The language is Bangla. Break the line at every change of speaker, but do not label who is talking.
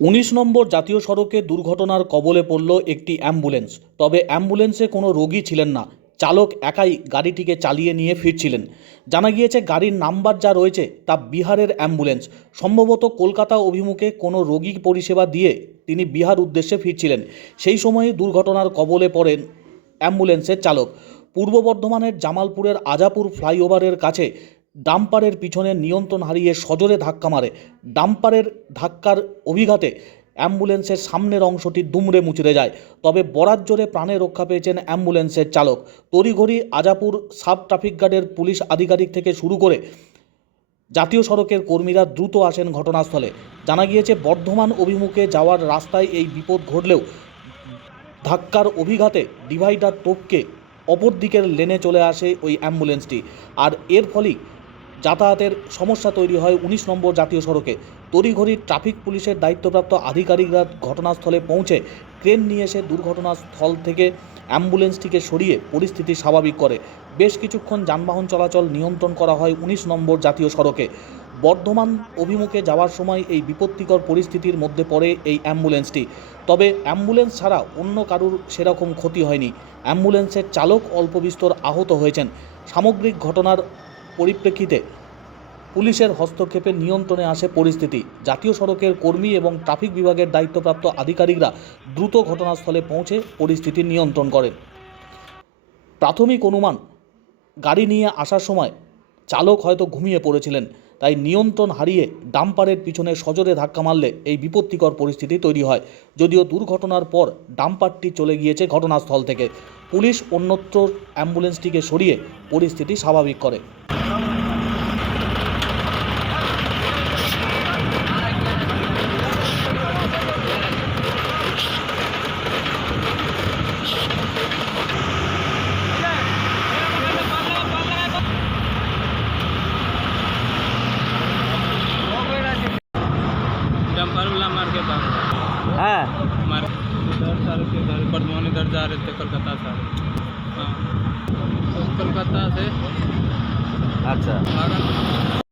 উনিশ নম্বর জাতীয় সড়কে দুর্ঘটনার কবলে পড়ল একটি অ্যাম্বুলেন্স। তবে অ্যাম্বুলেন্সে কোনো রোগী ছিলেন না। চালক একাই গাড়িটিকে চালিয়ে নিয়ে ফিরছিলেন। জানা গিয়েছে, গাড়ির নাম্বার যা রয়েছে তা বিহারের অ্যাম্বুলেন্স। সম্ভবত কলকাতা অভিমুখে কোনো রোগী পরিষেবা দিয়ে তিনি বিহার উদ্দেশ্যে ফিরছিলেন। সেই সময়ে দুর্ঘটনার কবলে পড়েন অ্যাম্বুলেন্সের চালক। পূর্ব বর্ধমানের জামালপুরের আজাপুর ফ্লাইওভারের কাছে ডাম্পারের পিছনে নিয়ন্ত্রণ হারিয়ে সজোরে ধাক্কা মারে। ডাম্পারের ধাক্কার অভিঘাতে অ্যাম্বুলেন্সের সামনের অংশটি দুমড়ে মুচড়ে যায়। তবে বরাত জোরে প্রাণে রক্ষা পেয়েছেন অ্যাম্বুলেন্সের চালক। তড়িঘড়ি আজাপুর সাব ট্রাফিক গার্ডের পুলিশ আধিকারিক থেকে শুরু করে জাতীয় সড়কের কর্মীরা দ্রুত আসেন ঘটনাস্থলে। জানা গিয়েছে, বর্ধমান অভিমুখে যাওয়ার রাস্তায় এই বিপদ ঘটলেও ধাক্কার অভিঘাতে ডিভাইডার টোপকে অপর দিকের লেনে চলে আসে ওই অ্যাম্বুলেন্সটি। আর এর ফলেই যাতায়াতের সমস্যা তৈরি হয় উনিশ নম্বর জাতীয় সড়কে। তড়িঘড়ি ট্রাফিক পুলিশের দায়িত্বপ্রাপ্ত আধিকারিকরা ঘটনাস্থলে পৌঁছে ক্রেন নিয়ে এসে দুর্ঘটনাস্থল থেকে অ্যাম্বুলেন্সটিকে সরিয়ে পরিস্থিতি স্বাভাবিক করে। বেশ কিছুক্ষণ যানবাহন চলাচল নিয়ন্ত্রণ করা হয় উনিশ নম্বর জাতীয় সড়কে। বর্ধমান অভিমুখে যাওয়ার সময় এই বিপত্তিকর পরিস্থিতির মধ্যে পড়ে এই অ্যাম্বুলেন্সটি। তবে অ্যাম্বুলেন্স ছাড়া অন্য কারুর সেরকম ক্ষতি হয়নি। অ্যাম্বুলেন্সের চালক অল্প বিস্তর আহত হয়েছেন। সামগ্রিক ঘটনার পরিপ্রেক্ষিতে পুলিশের হস্তক্ষেপে নিয়ন্ত্রণে আসে পরিস্থিতি। জাতীয় সড়কের কর্মী এবং ট্রাফিক বিভাগের দায়িত্বপ্রাপ্ত আধিকারিকরা দ্রুত ঘটনাস্থলে পৌঁছে পরিস্থিতি নিয়ন্ত্রণ করেন। প্রাথমিক অনুমান, গাড়ি নিয়ে আসার সময় চালক হয়তো ঘুমিয়ে পড়েছিলেন, তাই নিয়ন্ত্রণ হারিয়ে ডাম্পারের পিছনে সজোরে ধাক্কা মারলে এই বিপত্তিকর পরিস্থিতি তৈরি হয়। যদিও দুর্ঘটনার পর ডাম্পারটি চলে গিয়েছে ঘটনাস্থল থেকে। পুলিশ অন্যত্র অ্যাম্বুলেন্সটিকে সরিয়ে পরিস্থিতি স্বাভাবিক করে।
के गया।
हाँ।
मार इधर सारे के इधर बर्धमान इधर जा रहे थे कलकत्ता से। हाँ। तो कोलकाता से
अच्छा।